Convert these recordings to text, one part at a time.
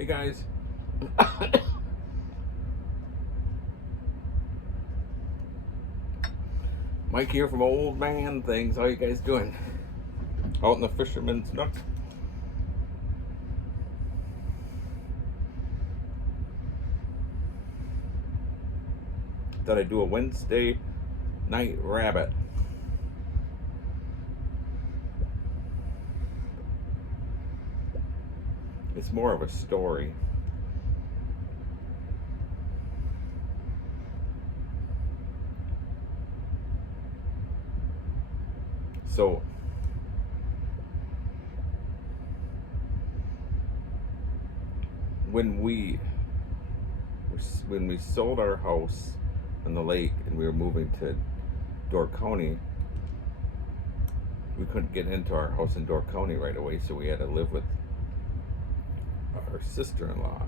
Hey guys, Mike here from Old Man Things. How you guys doing? Out in the fisherman's nook. Thought I'd do a Wednesday night rabbit. It's more of a story. So when we sold our house on the lake and we were moving to Door County, we couldn't get into our house in Door County right away, so we had to live with our sister-in-law,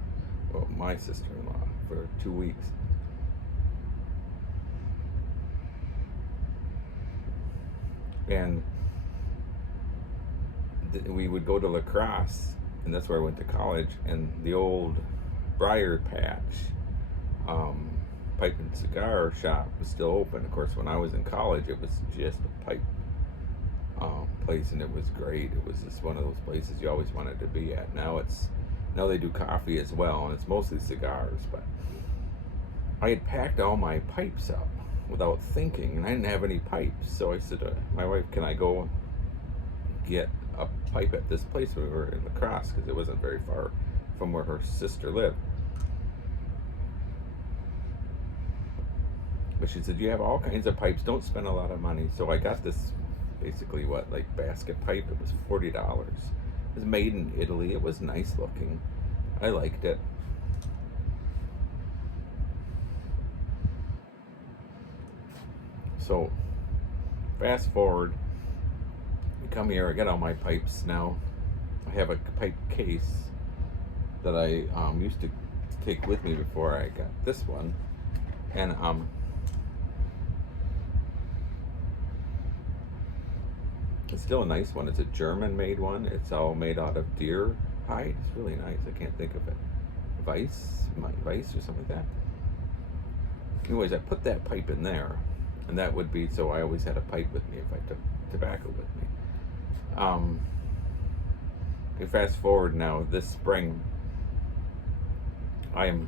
well, my sister-in-law, for 2 weeks. And we would go to La Crosse, and that's where I went to college, and the old Briar Patch pipe and cigar shop was still open. Of course, when I was in college, it was just a pipe place, and it was great. It was just one of those places you always wanted to be at. Now they do coffee as well, and it's mostly cigars, but I had packed all my pipes up without thinking, and I didn't have any pipes. So I said to my wife, can I go get a pipe at this place? We were in La Crosse, because it wasn't very far from where her sister lived. But she said, you have all kinds of pipes, don't spend a lot of money. So I got this, basically like basket pipe. It was $40. It was made in Italy. It was nice looking. I liked it. So fast forward, we come here, I got all my pipes now. I have a pipe case that I used to take with me before I got this one. And it's still a nice one. It's a German made one. It's all made out of deer hide. It's really nice. I can't think of it. Vice or something like that. Anyways, I put that pipe in there, and that would be, so I always had a pipe with me if I took tobacco with me. Okay, fast forward now, this spring, of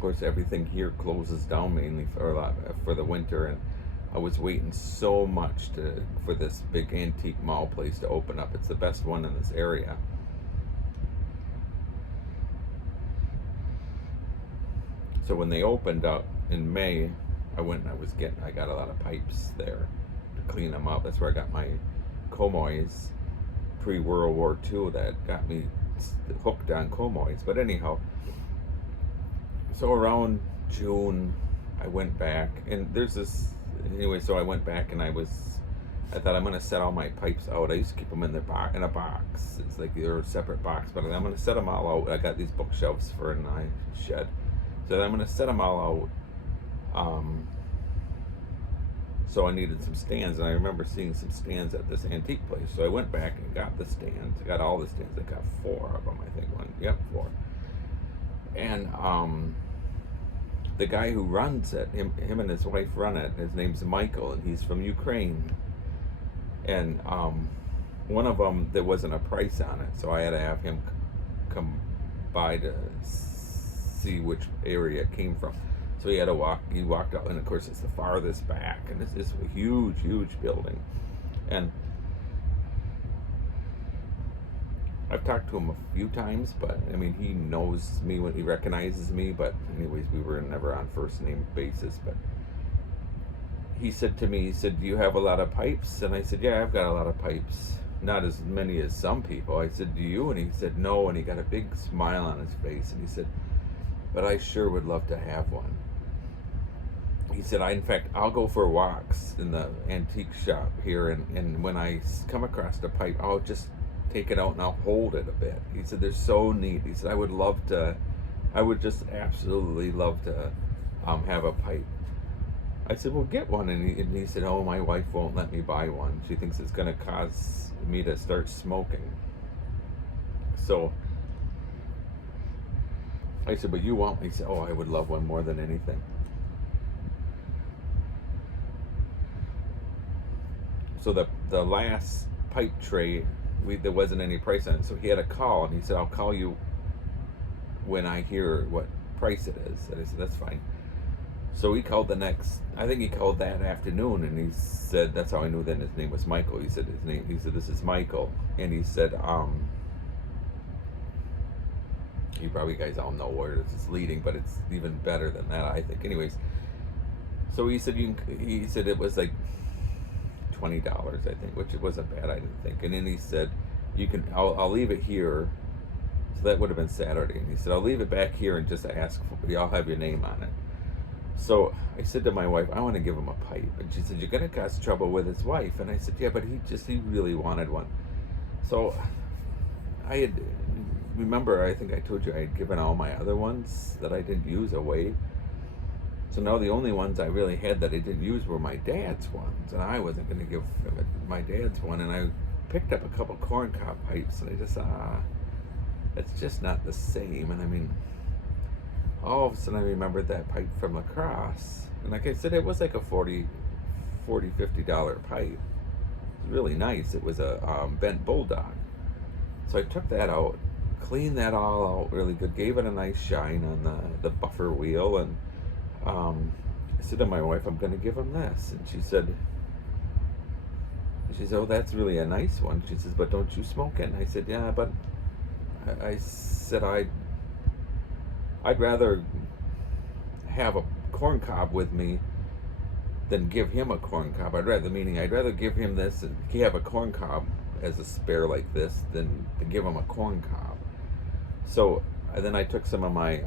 course, everything here closes down mainly for the winter, and I was waiting so much for this big antique mall place to open up. It's the best one in this area. So when they opened up in May, I went and I got a lot of pipes there to clean them up. That's where I got my Comoys pre-World War II that got me hooked on Comoys. But anyhow, so around June, I went back, and there's this, anyway, so I went back and I thought I'm going to set all my pipes out. I used to keep them in a box. It's like they're a separate box, but I'm going to set them all out. I got these bookshelves for in my shed. So I'm going to set them all out. So I needed some stands, and I remember seeing some stands at this antique place. So I went back and got the stands. I got all the stands. I got 4 of them, I think. 4. And the guy who runs it, him and his wife run it. His name's Michael, and he's from Ukraine. And one of them, there wasn't a price on it, so I had to have him come by to see which area it came from. So he walked out, and of course it's the farthest back, and it's this huge building. And I've talked to him a few times, but I mean, he knows me when he recognizes me, but anyways, we were never on first name basis. But he said to me, do you have a lot of pipes? And I said, yeah, I've got a lot of pipes. Not as many as some people. I said, do you? And he said, no, and he got a big smile on his face, and he said, but I sure would love to have one. He said, in fact, I'll go for walks in the antique shop here, and when I come across the pipe, I'll just take it out and I'll hold it a bit. He said, they're so neat. He said, I would just absolutely love to have a pipe. I said, well, get one. And he said, oh, my wife won't let me buy one. She thinks it's going to cause me to start smoking. So I said, but you want one? He said, oh, I would love one more than anything. So the last pipe tray, there wasn't any price on it. So he had a call, and he said, I'll call you when I hear what price it is. And I said, that's fine. So he called I think he called that afternoon, and he said, that's how I knew then his name was Michael. He said, this is Michael. And he said, you probably guys all know where this is leading, but it's even better than that, I think. Anyways, so he said, it was like $20, I think, which it wasn't bad, I didn't think. And then he said, I'll leave it here. So that would have been Saturday. And he said, I'll leave it back here and just ask for, I'll have your name on it. So I said to my wife, I want to give him a pipe. And she said, you're going to cause trouble with his wife. And I said, yeah, but he really wanted one. So remember, I think I told you I had given all my other ones that I didn't use away. So now the only ones I really had that I didn't use were my dad's ones. And I wasn't going to give him my dad's one. And I picked up a couple corncob pipes, and I just, it's just not the same. And I mean, all of a sudden I remembered that pipe from lacrosse. And like I said, it was like a $50 pipe. It was really nice. It was a bent bulldog. So I took that out, cleaned that all out really good, gave it a nice shine on the buffer wheel, and I said to my wife, I'm going to give him this. And she said, oh, that's really a nice one. She says, but don't you smoke it? And I said, yeah, but I said I'd rather have a corncob with me than give him a corncob. I'd rather give him this and he have a corncob as a spare like this than to give him a corncob. So then I took some of my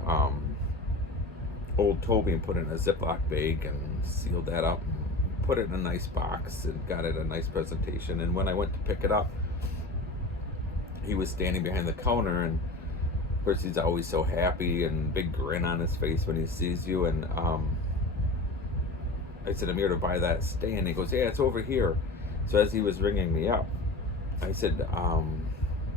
old Toby and put it in a Ziploc bag and sealed that up and put it in a nice box and got it a nice presentation. And when I went to pick it up, he was standing behind the counter, and of course he's always so happy and big grin on his face when he sees you. And I said, I'm here to buy that stand. He goes, yeah, it's over here. So as he was ringing me up, I said,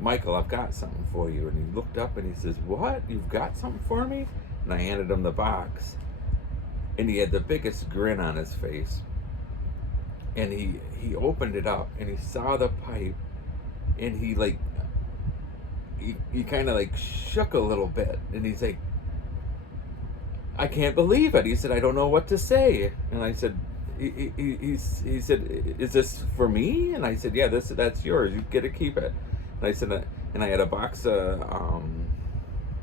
Michael, I've got something for you. And he looked up and he says, what? You've got something for me? And I handed him the box, and he had the biggest grin on his face. And he opened it up, and he saw the pipe, and he kind of like shook a little bit, and he's like, I can't believe it. He said, I don't know what to say. And I said, he said, is this for me? And I said, yeah, that's yours. You get to keep it. And I said, and I had a box of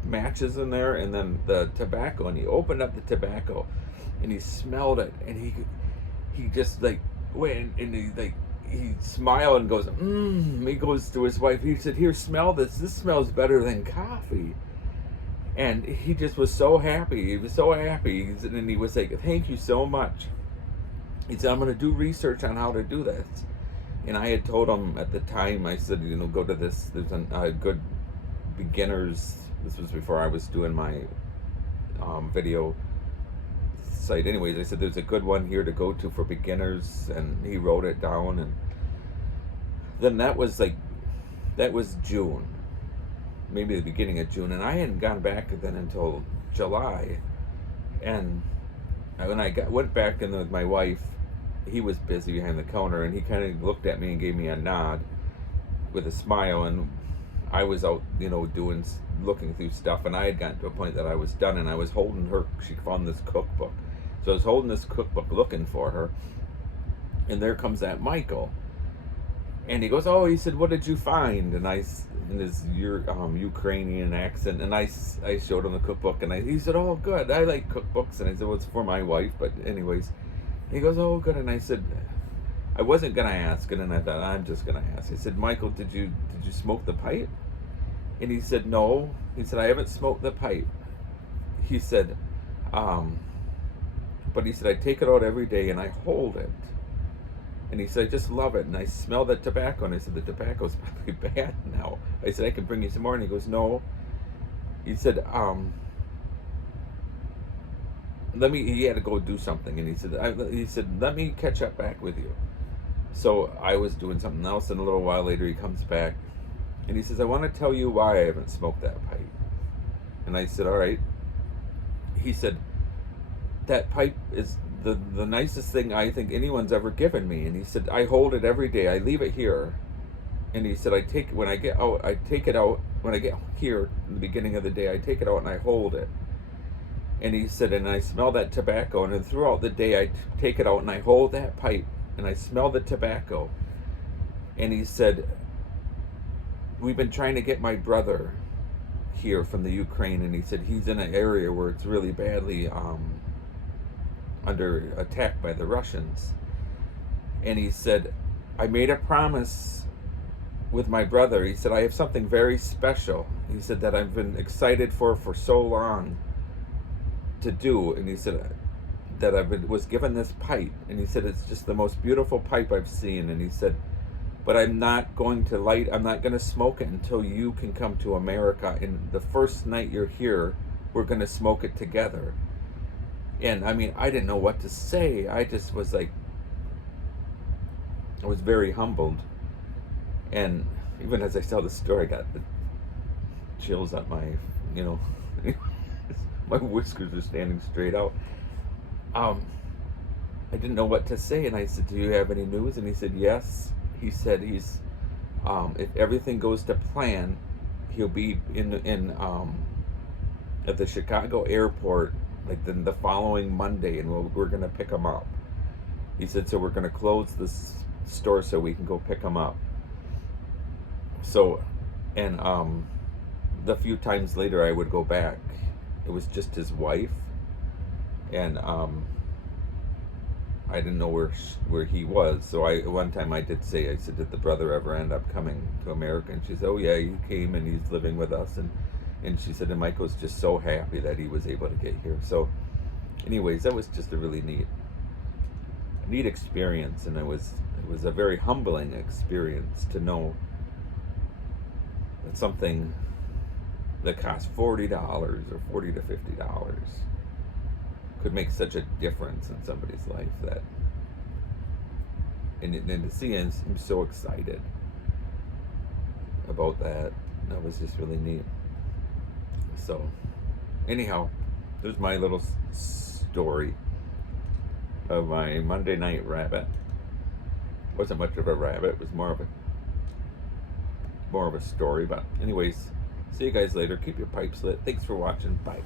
matches in there, and then the tobacco. And he opened up the tobacco, and he smelled it, and he just like went, and he smiled and goes, He goes to his wife. He said, here, smell this. This smells better than coffee. And he just was so happy. He was so happy. And he was like, thank you so much. He said, I'm going to do research on how to do this. And I had told him at the time, I said, go to this. There's a good beginners. This was before I was doing my video site. Anyways, I said, there's a good one here to go to for beginners. And he wrote it down. And then that was June. Maybe the beginning of June, and I hadn't gone back then until July. And when I went back in with my wife, he was busy behind the counter, and he kind of looked at me and gave me a nod with a smile. And I was out, looking through stuff, and I had gotten to a point that I was done, and I was holding her. She found this cookbook, so I was holding this cookbook looking for her, and there comes that Michael. And he goes, oh, he said, what did you find? And in his Ukrainian accent, and I showed him the cookbook, and he said, oh, good, I like cookbooks. And I said, well, it's for my wife, but anyways. He goes, oh, good. And I said, I wasn't going to ask, and then I thought, I'm just going to ask. He said, Michael, did you smoke the pipe? And he said, no. He said, I haven't smoked the pipe. He said, but he said, I take it out every day, and I hold it. And he said, I just love it. And I smell the tobacco. And I said, the tobacco's probably bad now. I said, I can bring you some more. And he goes, no. He said, he had to go do something. And he said, let me catch up back with you. So I was doing something else. And a little while later, he comes back. And he says, I want to tell you why I haven't smoked that pipe. And I said, all right. he said, that pipe is the nicest thing I think anyone's ever given me. And he said, I hold it every day. I leave it here. And he said, when I get out, I take it out. When I get here in the beginning of the day, I take it out and I hold it. And he said, and I smell that tobacco. And then throughout the day, I take it out and I hold that pipe and I smell the tobacco. And he said, we've been trying to get my brother here from the Ukraine. And he said, he's in an area where it's really badly under attack by the Russians. And he said, I made a promise with my brother. He said, I have something very special. He said that I've been excited for so long to do. And he said that was given this pipe. And he said, it's just the most beautiful pipe I've seen. And he said, but I'm not going to smoke it until you can come to America. And the first night you're here, we're going to smoke it together. And I mean, I didn't know what to say. I just was like, I was very humbled. And even as I tell the story, I got the chills up my, my whiskers are standing straight out. I didn't know what to say. And I said, do you have any news? And he said, yes. He said if everything goes to plan, he'll be at the Chicago airport like the following Monday, and we're going to pick him up. He said, so we're going to close this store so we can go pick him up. So, and the few times later I would go back, it was just his wife, and I didn't know where he was. So one time I did say, I said, did the brother ever end up coming to America? And she said, oh yeah, he came and he's living with us. And she said, and Mike was just so happy that he was able to get here. So anyways, that was just a really neat experience. And it was a very humbling experience to know that something that cost $40 or $40 to $50 could make such a difference in somebody's life. And to see him so excited about that was just really neat. So anyhow, there's my little story of my Monday night rabbit. Wasn't much of a rabbit, it was more of a story. But anyways, see you guys later. Keep your pipes lit. Thanks for watching. Bye.